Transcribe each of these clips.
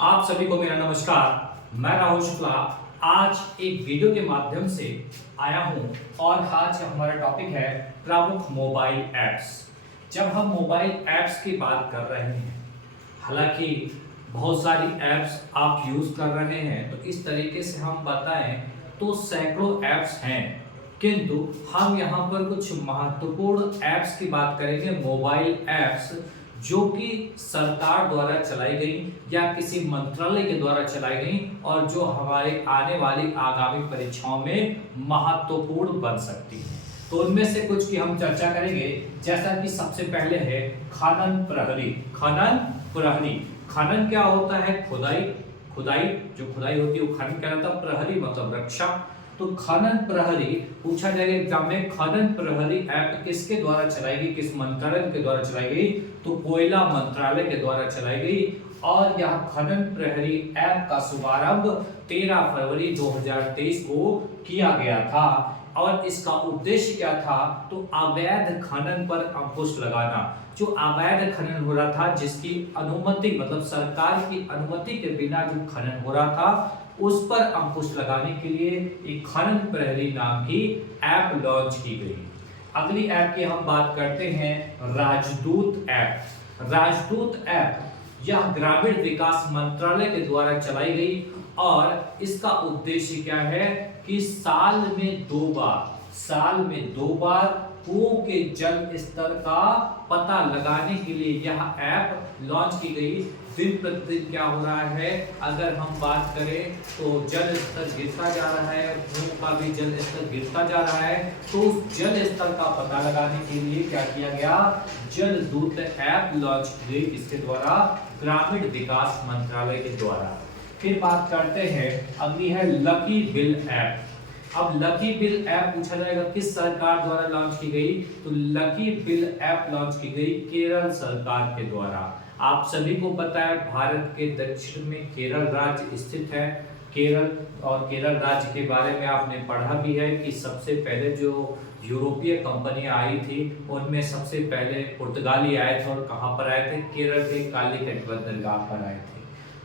आप सभी को मेरा नमस्कार। मैं राहुल शुक्ला आज एक वीडियो के माध्यम से आया हूं और आज का हमारा टॉपिक है प्रमुख मोबाइल ऐप्स। जब हम मोबाइल ऐप्स की बात कर रहे हैं, हालांकि बहुत सारी ऐप्स आप यूज कर रहे हैं, तो इस तरीके से हम बताएं तो सैकड़ों ऐप्स हैं, किंतु हम यहाँ पर कुछ महत्वपूर्ण ऐप्स की बात करेंगे, मोबाइल ऐप्स जो कि सरकार द्वारा चलाई गई या किसी मंत्रालय के द्वारा चलाई गई और जो हमारे आने वाली आगामी परीक्षाओं में महत्वपूर्ण बन सकती है। तो उनमें से कुछ की हम चर्चा करेंगे, जैसा कि सबसे पहले है खनन प्रहरी। खनन प्रहरी, खनन क्या होता है? खुदाई। खुदाई, जो खुदाई होती है वो खनन कहलाता है। प्रहरी मतलब रक्षा। तो खनन प्रहरी पूछा जाएगा एग्जाम में, खनन प्रहरी ऐप किसके द्वारा चलाई गई, किस मंत्रालय के द्वारा चलाई गई? तो कोयला मंत्रालय के द्वारा चलाई गई। और यह खनन प्रहरी ऐप का शुभारंभ 13 फरवरी 2023 को किया गया था और इसका उद्देश्य क्या था? तो अवैध खनन पर अंकुश लगाना। जो अवैध खनन हो रहा था, जिसकी अनुमति मतलब सरकार की अनुमति के बिना जो खनन हो रहा था, उस पर अंकुश लगाने के लिए एक खनन प्रहरी नाम की ऐप लॉन्च की गई। अगली ऐप की हम बात करते हैं राजदूत ऐप। राजदूत ऐप यह ग्रामीण विकास मंत्रालय के द्वारा चलाई गई और इसका उद्देश्य क्या है कि साल में दो बार कुओं के जल स्तर का पता लगाने के लिए यह ऐप लॉन्च की गई। दिन प्रतिदिन क्या हो रहा है, अगर हम बात करें तो जल स्तर गिरता जा रहा है, कुओं का भी जल स्तर गिरता जा रहा है। तो उस जल स्तर का पता लगाने के लिए क्या किया गया? जल दूत ऐप लॉन्च की गई। किसके द्वारा? ग्रामीण विकास मंत्रालय के द्वारा। फिर बात करते हैं, अगली है लकी बिल ऐप। अब लकी बिल ऐप पूछा जाएगा किस सरकार द्वारा लॉन्च की गई? तो लकी बिल ऐप लॉन्च की गई केरल सरकार के द्वारा। आप सभी को पता है भारत के दक्षिण में केरल राज्य स्थित है। केरल और केरल राज्य के बारे में आपने पढ़ा भी है कि सबसे पहले जो यूरोपीय कंपनियां आई थी उनमें सबसे पहले पुर्तगाली आए थे और कहां पर आए थे? केरल के कालीकट बंदरगाह पर आए थे।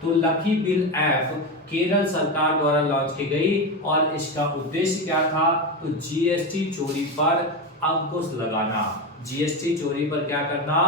तो लकी बिल ऐप केरल सरकार द्वारा लॉन्च की गई और इसका उद्देश्य क्या था? तो जीएसटी चोरी पर अंकुश लगाना। जीएसटी चोरी पर क्या करना?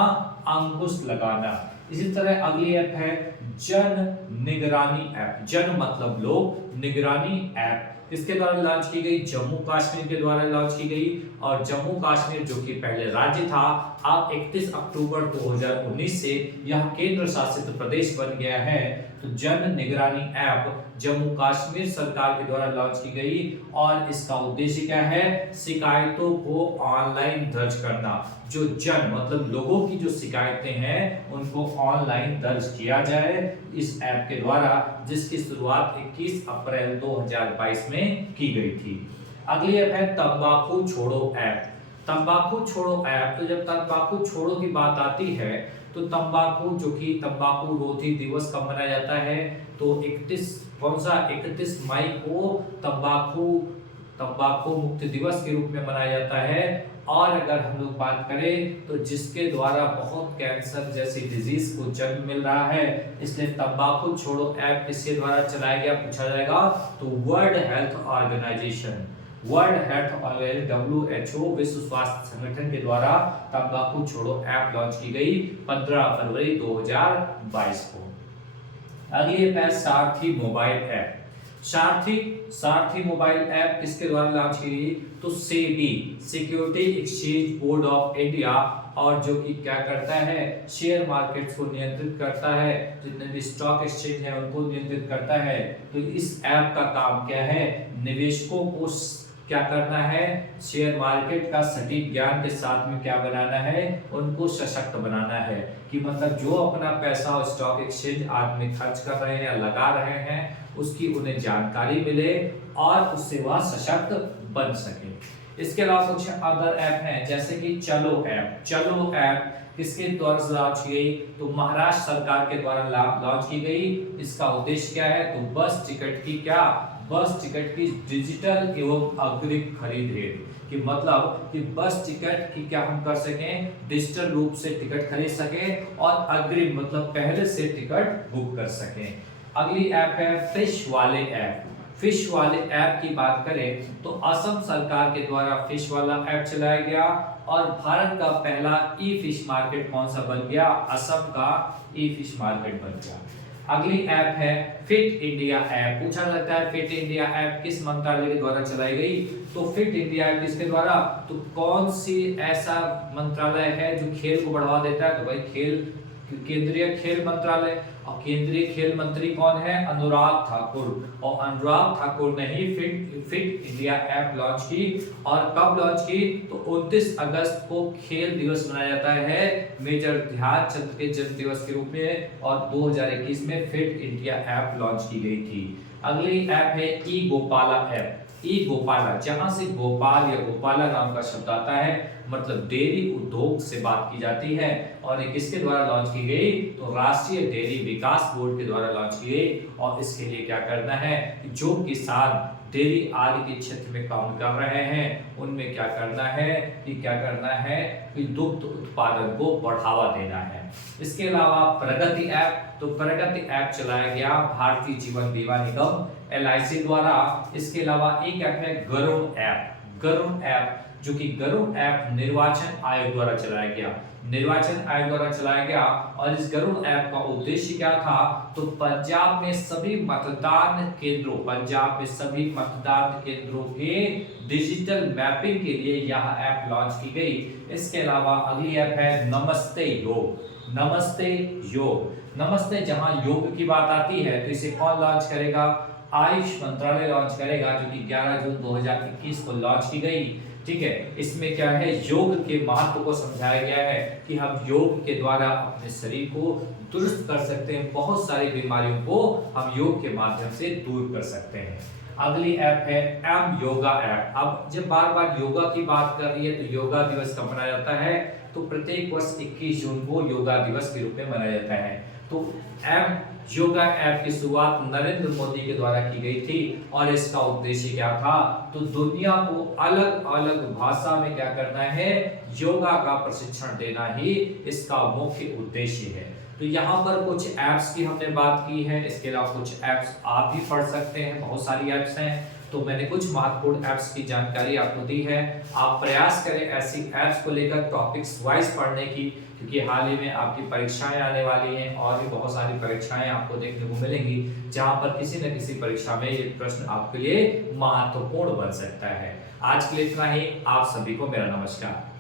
अंकुश लगाना। इसी तरह अगली ऐप है जन निगरानी ऐप। जन मतलब लोग, निगरानी ऐप किसके द्वारा लॉन्च की गई? जम्मू कश्मीर के द्वारा लॉन्च की गई। और जम्मू कश्मीर जो कि पहले राज्य था, अब 31 अक्टूबर 2019 से यह केंद्र शासित प्रदेश बन गया है। तो जन निगरानी ऐप जम्मू कश्मीर सरकार के द्वारा लॉन्च की गई और इसका उद्देश्य क्या है? शिकायतों को ऑनलाइन दर्ज करना। जो जन मतलब लोगों की जो शिकायतें हैं उनको ऑनलाइन दर्ज किया जाए इस ऐप के द्वारा, जिसकी शुरुआत 21 अप्रैल 2022 में की गई थी। अगली ऐप है तंबाकू छोड़ो ऐप। तंबाकू छोड़ो ऐप, तो जब तंबाकू छोड़ो की बात आती है तो तंबाकू जो कि तंबाकू रोधी दिवस कब मनाया जाता है? तो 31 मई को तंबाकू मुक्त दिवस के रूप में मनाया जाता है। और अगर हम लोग बात करें तो जिसके द्वारा बहुत कैंसर जैसी डिजीज को जन्म मिल रहा है, इसलिए तंबाकू छोड़ो ऐप किसके द्वारा चलाया गया पूछा जाएगा? तो वर्ल्ड हेल्थ ऑर्गेनाइजेशन, WHO विश्व स्वास्थ्य संगठन के द्वारा तंबाकू छोड़ो ऐप लॉन्च की गई 15 फरवरी 2022 को। अगली ऐप है सारथी मोबाइल ऐप। सारथी मोबाइल ऐप किसके द्वारा लॉन्च की गई? तो SEBI, security exchange board of India, और जो कि क्या करता है? शेयर मार्केट को नियंत्रित करता है, जितने भी स्टॉक एक्सचेंज है उनको नियंत्रित करता है। तो इस ऐप का काम क्या है? निवेशकों को क्या करना है? शेयर मार्केट का सटीक ज्ञान के साथ में क्या बनाना है? उनको सशक्त बनाना है। कि मतलब जो अपना पैसा स्टॉक एक्सचेंज आदमी खर्च कर रहे हैं या लगा रहे हैं, उसकी उन्हें जानकारी मिले और उससे वह सशक्त बन सके। इसके अलावा कुछ अदर ऐप हैं, जैसे कि चलो ऐप। चलो ऐप किसके द्वारा लॉन्च की गई? तो महाराष्ट्र सरकार के द्वारा लॉन्च की गई। इसका उद्देश्य क्या है? तो बस टिकट की डिजिटल एवं अग्रिम खरीद है। कि मतलब कि बस टिकट की क्या हम कर सकें? डिजिटल रूप से टिकट खरीद सकें और अग्रिम मतलब पहले से टिकट बुक कर सकें। अगली ऐप है फिश वाले ऐप। फिश वाले ऐप की बात करें तो असम सरकार के द्वारा फिश वाला ऐप चलाया गया और भारत का पहला ई फिश मार्केट कौन सा बन गया? असम का ई फिश मार्केट बन गया। अगली ऐप है फिट इंडिया ऐप। पूछा जाता है फिट इंडिया ऐप किस मंत्रालय के द्वारा चलाई गई? तो फिट इंडिया ऐप किसके द्वारा? तो कौन सी ऐसा मंत्रालय है जो खेल को बढ़ावा देता है? तो भाई केंद्रीय खेल मंत्रालय। और केंद्रीय खेल मंत्री कौन है? अनुराग ठाकुर। और अनुराग ठाकुर ने ही फिट इंडिया ऐप लॉन्च की। और कब लॉन्च की? तो 29 अगस्त को खेल दिवस मनाया जाता है मेजर ध्यानचंद के जन्म दिवस के रूप में, और 2021 में फिट इंडिया ऐप लॉन्च की गई थी। अगली ऐप है ई गोपाला ऐप। ई गोपाला, जहां से गोपाल या गोपाला नाम का शब्द आता है, मतलब डेयरी उद्योग से बात की जाती है। और ये किसके द्वारा लॉन्च की गई? तो राष्ट्रीय डेयरी विकास बोर्ड के द्वारा लॉन्च की गई। और इसके लिए क्या करना है? जो किसान डेयरी आदि के क्षेत्र में काम कर रहे हैं उनमें क्या करना है कि दुग्ध उत्पादन को बढ़ावा देना है। इसके अलावा प्रगति ऐप। तो प्रगति ऐप चलाया गया भारतीय जीवन बीमा निगम LIC द्वारा। इसके अलावा एक ऐप है गरुड़ ऐप। गरुड़ ऐप जो कि गरुड़ ऐप निर्वाचन आयोग द्वारा चलाया गया। और इस गरुड़ ऐप का उद्देश्य क्या था? तो पंजाब में सभी मतदान केंद्रों के डिजिटल मैपिंग के लिए यह ऐप लॉन्च की गई। इसके अलावा अगली ऐप है नमस्ते योग। जहां योग की बात आती है तो इसे कौन लॉन्च करेगा? आयुष मंत्रालय लॉन्च करेगा, जो कि 11 जून 2021 को लॉन्च की गई। ठीक है, इसमें क्या है? योग के महत्व को समझाया गया है कि हम योग के द्वारा अपने शरीर को दुरुस्त कर सकते हैं, बहुत सारी बीमारियों को हम योग के माध्यम से दूर कर सकते हैं। अगली ऐप है एम योगा ऐप। अब जब बार बार योगा की बात कर रही है तो योगा दिवस कब मनाया जाता है? तो प्रत्येक वर्ष 21 जून को योगा दिवस के रूप में मनाया जाता है। तो एम योगा ऐप की शुरुआत नरेंद्र मोदी के द्वारा की गई थी। और इसका उद्देश्य क्या था? तो दुनिया को अलग अलग भाषा में क्या करना है? योगा का प्रशिक्षण देना ही इसका मुख्य उद्देश्य है। तो यहाँ पर कुछ ऐप्स की हमने बात की है, इसके अलावा कुछ ऐप्स आप भी पढ़ सकते हैं, बहुत सारी ऐप्स हैं। तो मैंने कुछ महत्वपूर्ण ऐप्स की जानकारी आपको दी है। आप प्रयास करें ऐसी ऐप्स को लेकर टॉपिक्स वाइज पढ़ने की, क्योंकि हाल ही में आपकी परीक्षाएं आने वाली हैं और भी बहुत सारी परीक्षाएं आपको देखने को मिलेंगी, जहां पर किसी न किसी परीक्षा में ये प्रश्न आपके लिए महत्वपूर्ण बन सकता है। आज के लिए इतना ही। आप सभी को मेरा नमस्कार।